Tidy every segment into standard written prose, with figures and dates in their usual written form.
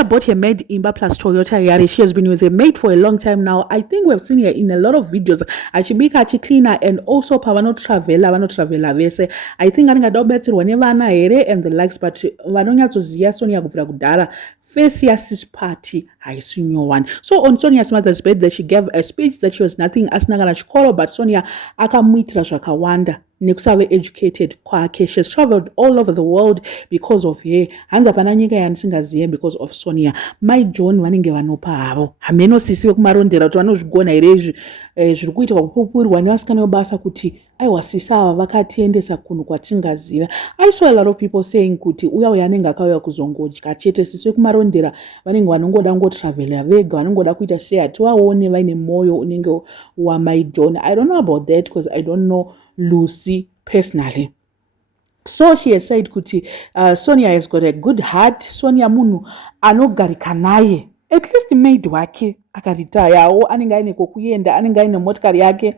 Sonia bought her maid Imba plus Toyota Yaris. She has been with her maid for a long time now. I think we've seen her in a lot of videos. Achibika, achicleaner, and also pavano travela vese. I think angadobetsi whenever here and the likes, but vanonyatsoziya Sonia kubvira kudhara. Face sis party, I assume your one. So on Sonia's mother's birthday, she gave a speech that she was nothing asinagana chikoro, but Sonia akamwitira zvakawanda nekusave educated kwake. She's traveled all over the world because of her. Hanza pana nyika yandisingazive because of Sonia. My John vanenge vanopa havo. Hameno sisiwe kumarondera kuti vanozvigona here izvi zviri kuitwa kupupurirwa nevasikana vebasa kuti aiwa sisi ava vakatiendesa kunhu kwatingaziva. I saw a lot of people saying kuti uya anenge akauya kuzongodya chete sisiwe kumarondera vanenge vanongoda ngotravela vega vanongoda kuita sei hativaone vaine moyo unenge waMai John. I don't know about that because I don't know Lucy personally. So she has said kuti Sonia has got a good heart. Sonia munhu anogarika naye. At least maid wake akaritayawo anenge aine kokuyenda anenge aine motikari yake.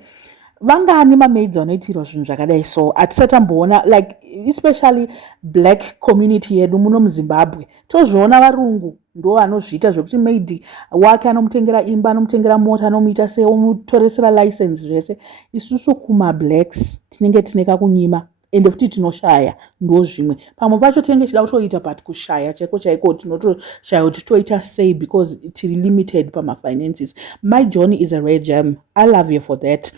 Vangani mamaids vanoitirwa zvinhu zvakadai so hatisatamboona like especially black community yedu muno muZimbabwe tozviona varungu ndo vanozviita zvokuti maid wake anomutengera imba anomutengera mota anomuita sei omutoresera license zvese. Isusu kumablacks tinenge tine kakunyima ende futi tinoshaya ndo zvimwe pamwe pacho tinenge chida kutoita but kushaya chaiko tinotoshaya kuti toita sei because tiri limited pamafinances. My John is a rare gem. I love you for that.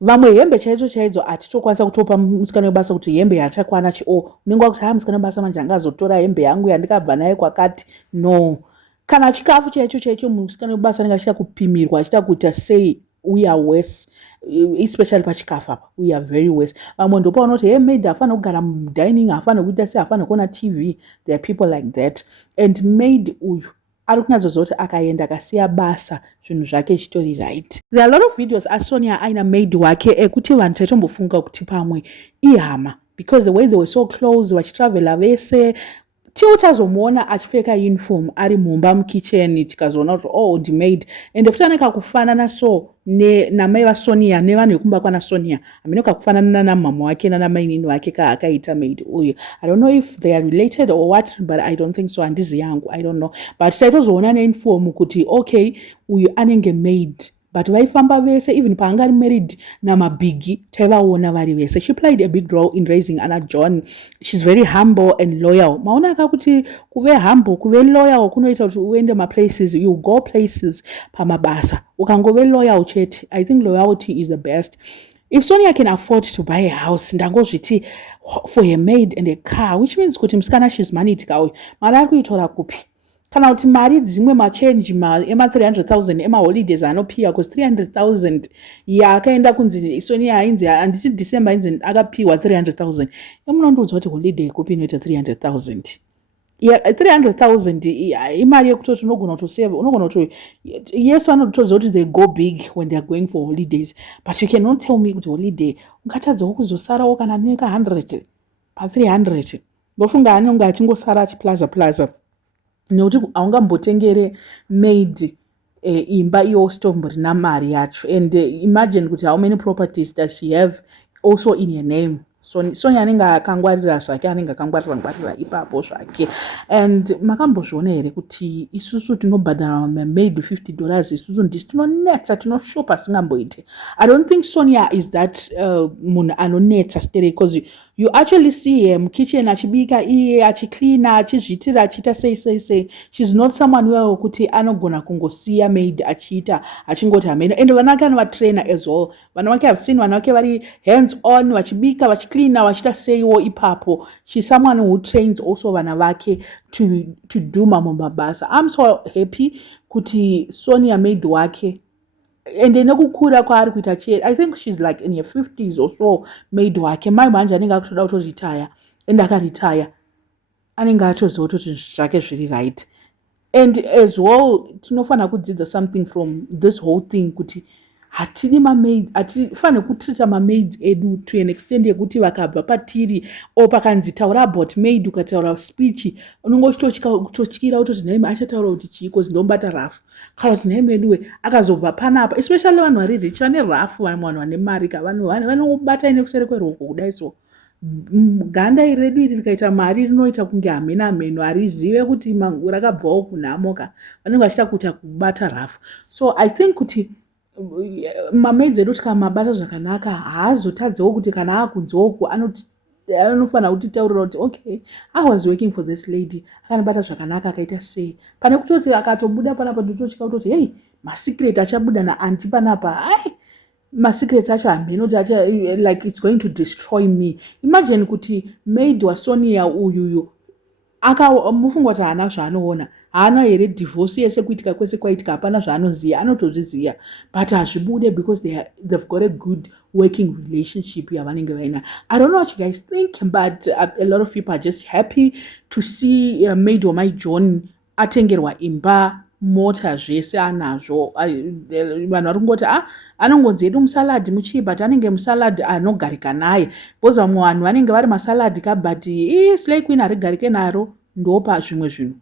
Vamwe hembe chaidzo hatitokwanisa kutopa musikana webasa kuti hembe yachakwana unenge wakuti musikana webasa manje angazotora hembe yangu yandikabva naye kwakati. No, kana chikafu chaicho musikana webasa anenge achida kupimirwa achida kuita sei. We are worse, especially pachikafu apa. We are very worse. Vamwe ndopa vanoti hey maid hafana kugara dining hafana kuita sei hafana kuona TV. There are people like that. And maid uyu ari kunyadzozoti akaenda akasiya basa zvinhu zvake zvitori right. There are a lot of videos aSonia aina maid wake ekuti vanhu taitombofunga kuti pamwe ihama because the way they were so close vachitravela vese tiutazomuona achipfeka uniform ari mumba mukitchen tikazoona kuti ndimaid ende futi anenge kufanana so namai vaSonia nevanhu vekumba kwana Sonia amene kakufanana namama wake nanamainini wake kaakaita maid uyu. I don't know if they are related or what, but I don't think so. Handizi yangu, I don't know, but taitozoona neuniform kuti okay uyu anenge maid but vaifamba vese even paangari married namabhigi taivaona vari vese. She played a big role in raising Anna John. She's very humble and loyal. Maona kuti kuve humble kuve loyal kunoita kuti uende maplaces, you go places pamabasa ukangove loyal chete. I think loyalty is the best. If Sonia can afford to buy a house ndangozviti for her maid and a car, which means kuti musikana she's money tikauya mari ari kuitora kupi kana kuti mari dzimwe machange ema 300,000 ema holidays anopiwa because 300,000 yakaenda kunzi Sonia ainzi anditi December ainzi akapiwa 300,000 emunondoudza kuti holiday kupi inoita 300,000. Yeah, 300,000 imari yekutoti unogona kutosave unogona kuti yes vanotoziva kuti they go big when they are going for holidays, but you cannot tell me kuti holiday ungatadzawo kuzosarawo kana neka 100 pa 300 ndofunga anenge achingosara achiplaza nekuti haungambotengere maid imba iyo stombori namari yacho. And imagine kuti how many properties does she have also in her name. Sonia anenge akangwarira zvake anenge akangwarira ipapo zvake. And makambozviona here kuti isusu tinobhadhara maid $50 isusu ndisi tinonetsa tinoshopa singamboite. I don't think Sonia is that munhu anonetsa stere because you actually see her mukitchen achibika iye achicleana achizvitira achiita sei. She's not someone where kuti anogona kungosiya maid achiita achingoti hameno. And vana vake anovatrainer as well. Vana vake have seen vana vake vari hands on vachibika vachicleana vachiita seiwo ipapo. She's someone who trains also vana vake to do mabasa. I'm so happy kuti Sonia maid wake and nekukura kwaari kuita chete. I think she's like in her 50s or so. Maid wake mai manje anenge akutoda kutoretire and akaretire anenge atoziva kuti zvake zviri right. And as well tinofana kudzidza something from this whole thing kuti hatidi mamaids hatifane kutrita mamaids edu to an extent yekuti vakabva patiri o pakanzi taura about maid ukataura speech unongototyira kutoti nhaime achataura kuti chiko zindombata rafu kana kuti nhaime eduwe akazobva panapa especially vanhu vari rich vane rafu vanhu vane mari vanobata ine kusere kweroko kudai so ganda iri redu iri rikaita mari rinoita kunge hamena mheno harizive kuti rakabvawo kunhamo ka vanenge vachida kuita kubata rafu. So I think kuti mamaids edu tikamabata zvakanaka haazotadziwo kuti kana akunzewoku anofanira kutitaurira kuti okay, I was working for this lady, akanibata zvakanaka akaita sei, pane kutoti akatobuda panapa ndototya kutoti hey, masecret achabuda naanti panapa, ai masecrets acho hamheno like it's going to destroy me. Imagine kuti maid waSonia uyuyu mufunga kuti haana zvaanoona, haana here divorce yese kuitika kwese kwaitika, hapana zvaanoziva, anotozviziva but hazvibude because they've got a good working relationship yavanenge vaina. I don't know what you guys think, but a lot of people are just happy to see maid wamai John atengerwa imba, mota zvese anazvo. Vanhu vari kungoti anongonzi edu musaladhi muchii, but anenge musaladhi anogarika naye, because vamwe vanhu vanenge vari masaladhi ka, but Slay Queen harigarike naro, ndopa zvimwe zvinhu.